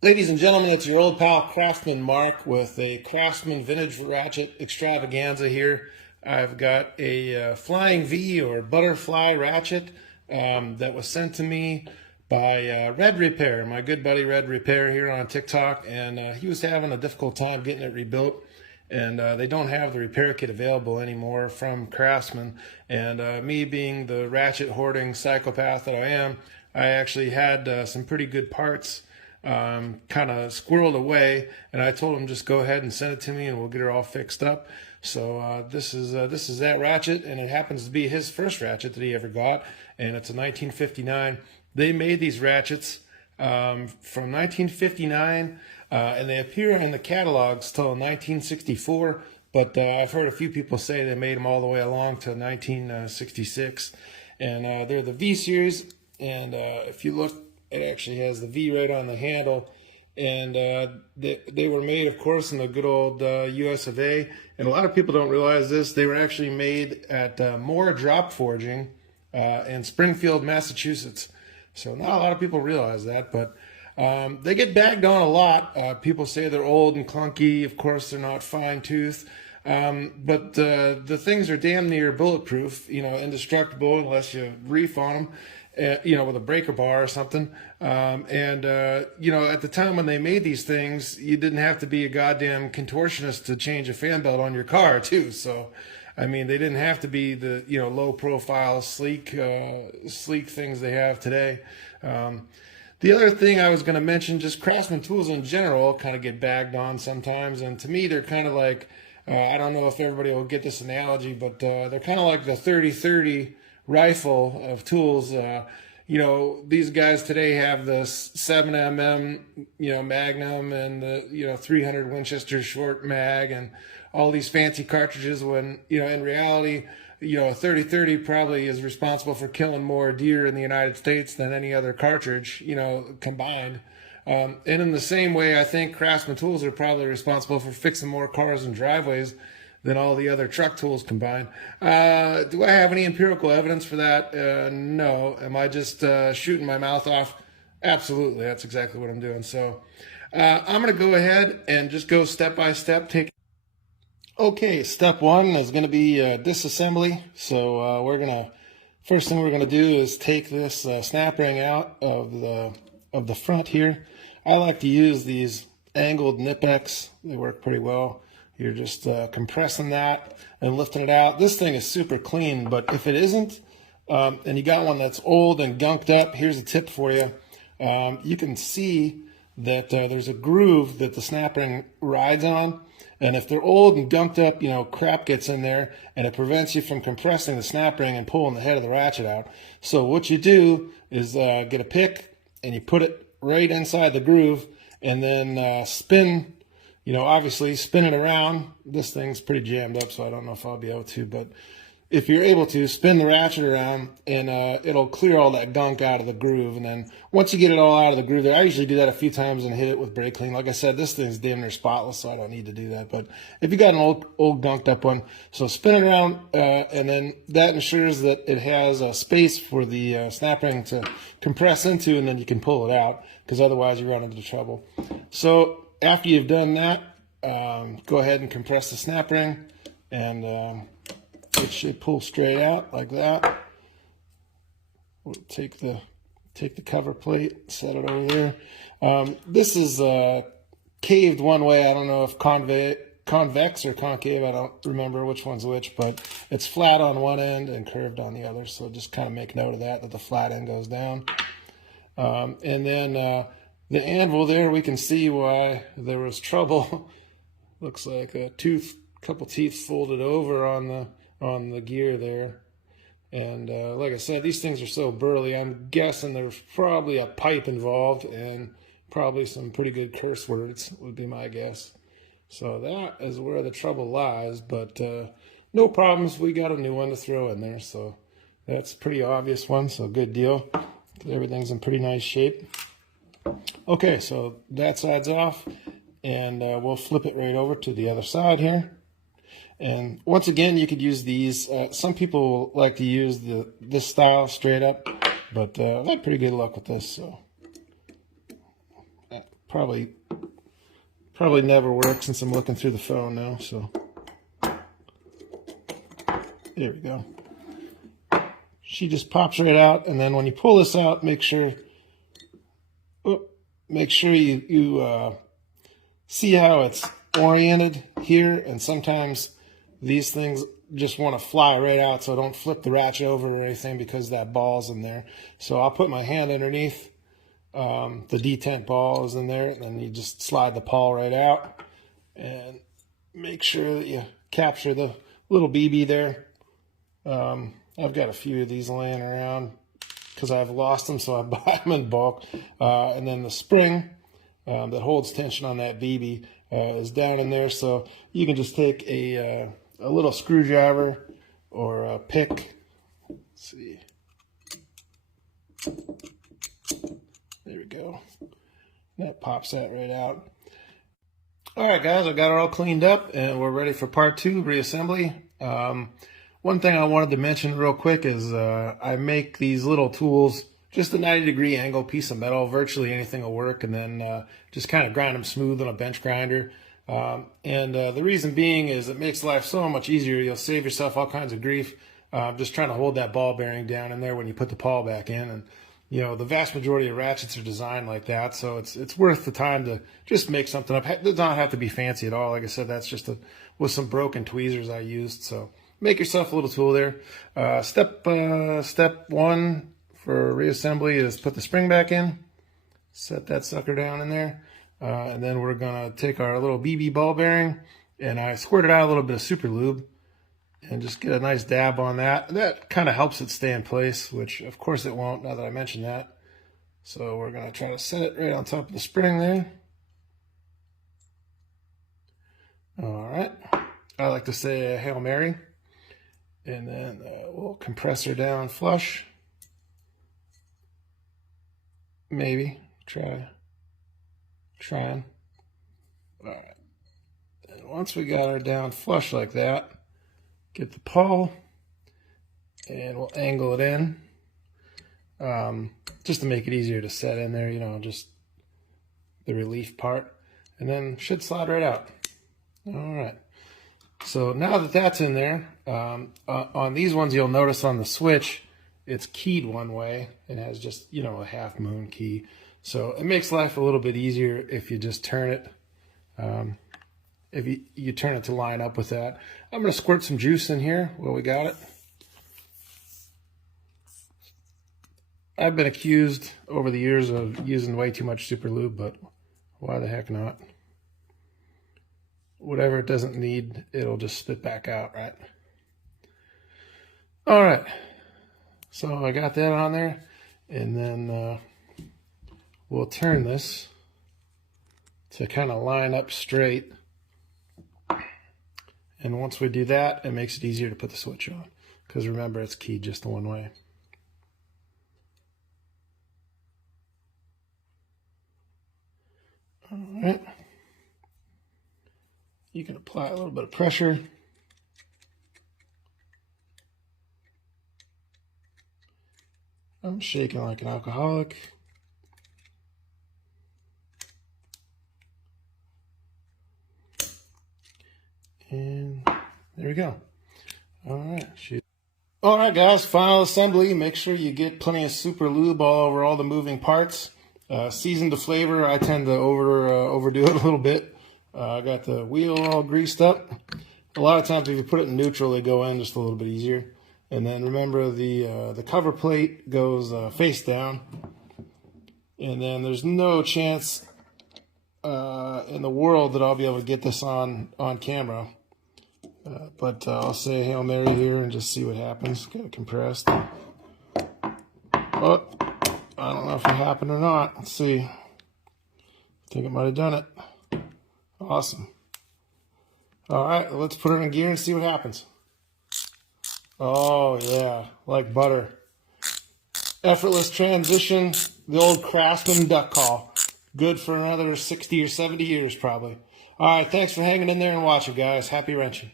Ladies and gentlemen, it's your old pal Craftsman Mark with a Craftsman Vintage Ratchet Extravaganza here. I've got a Flying V or Butterfly Ratchet that was sent to me by Red Repair, my good buddy Red Repair here on TikTok, and he was having a difficult time getting it rebuilt. And they don't have the repair kit available anymore from Craftsman. And me being the ratchet hoarding psychopath that I am, I actually had some pretty good parts kind of squirreled away, and I told him just go ahead and send it to me, and we'll get her all fixed up. So this is that ratchet, and it happens to be his first ratchet that he ever got, and it's a 1959. They made these ratchets from 1959, and they appear in the catalogs till 1964. But I've heard a few people say they made them all the way along to 1966, and they're the V series. And if you look, it actually has the V right on the handle, and they were made, of course, in the good old US of A. And a lot of people don't realize this. They were actually made at Moore Drop Forging in Springfield, Massachusetts. So not a lot of people realize that, but they get bagged on a lot. People say they're old and clunky. Of course, they're not fine-tooth. But the things are damn near bulletproof, indestructible unless you reef on them. With a breaker bar or something. At the time when they made these things, you didn't have to be a goddamn contortionist to change a fan belt on your car, too. So, I mean, they didn't have to be the, low profile, sleek things they have today. The other thing I was going to mention, just Craftsman tools in general kind of get bagged on sometimes. And to me, they're kind of like, I don't know if everybody will get this analogy, but they're kind of like the 30-30 rifle of tools. These guys today have the 7mm, Magnum, and the 300 Winchester short mag, and all these fancy cartridges. When in reality, a 30-30 probably is responsible for killing more deer in the United States than any other cartridge, combined. And in the same way, I think Craftsman tools are probably responsible for fixing more cars and driveways than all the other truck tools combined. Do I have any empirical evidence for that? No. Am I just shooting my mouth off? Absolutely. That's exactly what I'm doing. So I'm going to go ahead and just go step by step. Okay, step one is going to be disassembly. So first thing we're going to do is take this snap ring out of the front here. I like to use these angled Nipex. They work pretty well. You're just compressing that and lifting it out. This thing is super clean, but if it isn't, and you got one that's old and gunked up, here's a tip for you. You can see that there's a groove that the snap ring rides on, and if they're old and gunked up, crap gets in there, and it prevents you from compressing the snap ring and pulling the head of the ratchet out. So what you do is get a pick, and you put it right inside the groove, and then spin. Obviously spin it around. This thing's pretty jammed up, so I don't know if I'll be able to, but if you're able to, spin the ratchet around, and it'll clear all that gunk out of the groove. And then once you get it all out of the groove there, I usually do that a few times and hit it with brake clean. Like I said, this thing's damn near spotless, so I don't need to do that. But if you got an old gunked up one, so spin it around, and then that ensures that it has a space for the snap ring to compress into, and then you can pull it out, because otherwise you run into trouble. So after you've done that, go ahead and compress the snap ring, and it should pull straight out like that. We'll take the cover plate, set it over here. This is caved one way. I don't know if convex or concave. I don't remember which one's which, but it's flat on one end and curved on the other. So just kind of make note of that the flat end goes down. And then the anvil there, we can see why there was trouble. Looks like a couple teeth folded over on the gear there. And like I said, these things are so burly, I'm guessing there's probably a pipe involved and probably some pretty good curse words would be my guess. So that is where the trouble lies, but no problems. We got a new one to throw in there, so that's a pretty obvious one, so good deal. Everything's in pretty nice shape. Okay, so that side's off, and we'll flip it right over to the other side here. And once again, you could use these. Some people like to use this style straight up, but I've had pretty good luck with this. So Probably never work since I'm looking through the phone now. So there we go. She just pops right out, and then when you pull this out, make sure you see how it's oriented here, and sometimes these things just want to fly right out, so don't flip the ratchet over or anything because that ball's in there. So I'll put my hand underneath. The detent ball is in there, and then you just slide the pawl right out and make sure that you capture the little BB there. I've got a few of these laying around because I've lost them, so I buy them in bulk. And then the spring that holds tension on that BB is down in there, so you can just take a little screwdriver or a pick. Let's see. There we go. That pops that right out. All right, guys, I got it all cleaned up, and we're ready for part 2, reassembly. One thing I wanted to mention real quick is I make these little tools, just a 90-degree angle piece of metal, virtually anything will work, and then just kind of grind them smooth on a bench grinder. The reason being is it makes life so much easier. You'll save yourself all kinds of grief just trying to hold that ball bearing down in there when you put the pawl back in. And you know, the vast majority of ratchets are designed like that, so it's worth the time to just make something up. It does not have to be fancy at all. Like I said, that's just with some broken tweezers I used. So make yourself a little tool there. Step 1 for reassembly is put the spring back in. Set that sucker down in there. And then we're going to take our little BB ball bearing, and I squirted out a little bit of super lube and just get a nice dab on that. That kind of helps it stay in place, which of course it won't now that I mentioned that. So we're going to try to set it right on top of the spring there. All right. I like to say a Hail Mary. And then we'll compress her down flush. Maybe. Trying. All right. And once we got her down flush like that, get the pawl and we'll angle it in just to make it easier to set in there, you know, just the relief part, and then should slide right out. All right. So now that that's in there, on these ones you'll notice on the switch it's keyed one way. It has just, you know, a half moon key. So it makes life a little bit easier if you just turn it. If you turn it to line up with that. I'm going to squirt some juice in here while we got it. I've been accused over the years of using way too much super lube, but why the heck not? Whatever it doesn't need, it'll just spit back out, right? All right. So I got that on there, and then we'll turn this to kind of line up straight. And once we do that, it makes it easier to put the switch on, because remember, it's keyed just the one way. All right. You can apply a little bit of pressure. I'm shaking like an alcoholic. And there we go. All right. All right, guys, final assembly. Make sure you get plenty of super lube all over all the moving parts. Season to flavor. I tend to overdo it a little bit. I got the wheel all greased up. A lot of times if you put it in neutral, they go in just a little bit easier. And then remember the cover plate goes face down. And then there's no chance in the world that I'll be able to get this on camera. But I'll say Hail Mary here and just see what happens. Get it compressed. Oh, I don't know if it happened or not. Let's see. I think it might have done it. Awesome. All right, let's put it in gear and see what happens. Oh, yeah, like butter. Effortless transition, the old Craftsman duck call. Good for another 60 or 70 years, probably. All right, thanks for hanging in there and watching, guys. Happy wrenching.